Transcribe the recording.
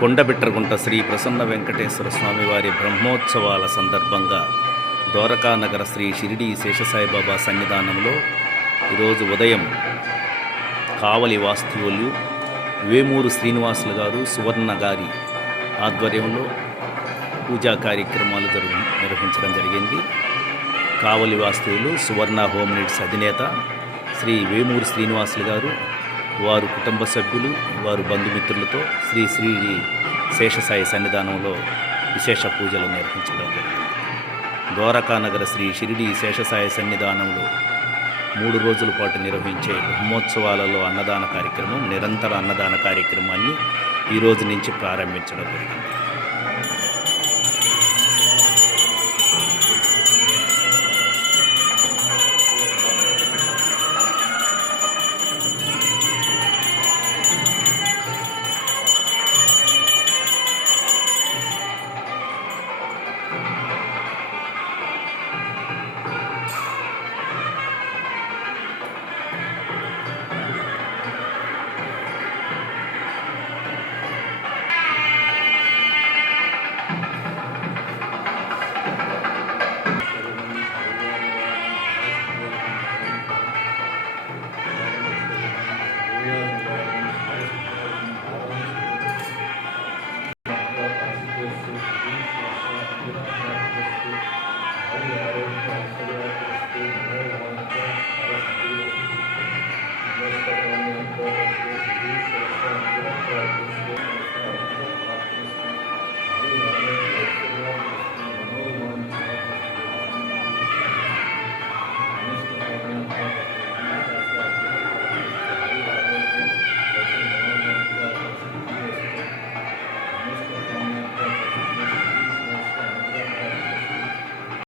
కొండబిట్రగుంట శ్రీ ప్రసన్న వెంకటేశ్వర స్వామి వారి బ్రహ్మోత్సవాల సందర్భంగా ద్వారకా నగర శ్రీ షిరిడి శేషసాయిబాబా సన్నిధానంలో ఈరోజు ఉదయం కావలి వాస్తువులు వేమూరు శ్రీనివాసులు గారు సువర్ణ గారి ఆధ్వర్యంలో పూజా కార్యక్రమాలు జరుగు నిర్వహించడం జరిగింది. కావలి వాస్తువులు సువర్ణ హోమ్ నీడ్స్ అధినేత శ్రీ వేమూరు శ్రీనివాసులు గారు వారు కుటుంబ సభ్యులు వారు బంధుమిత్రులతో శ్రీ శ్రీ శేషసాయి సన్నిధానంలో విశేష పూజలు నిర్వహించడం జరిగింది. ద్వారకానగర శ్రీ షిరిడి శేషసాయి సన్నిధానంలో మూడు రోజుల పాటు నిర్వహించే బ్రహ్మోత్సవాలలో అన్నదాన కార్యక్రమం నిరంతర అన్నదాన కార్యక్రమాన్ని ఈ రోజు నుంచి ప్రారంభించడం జరిగింది.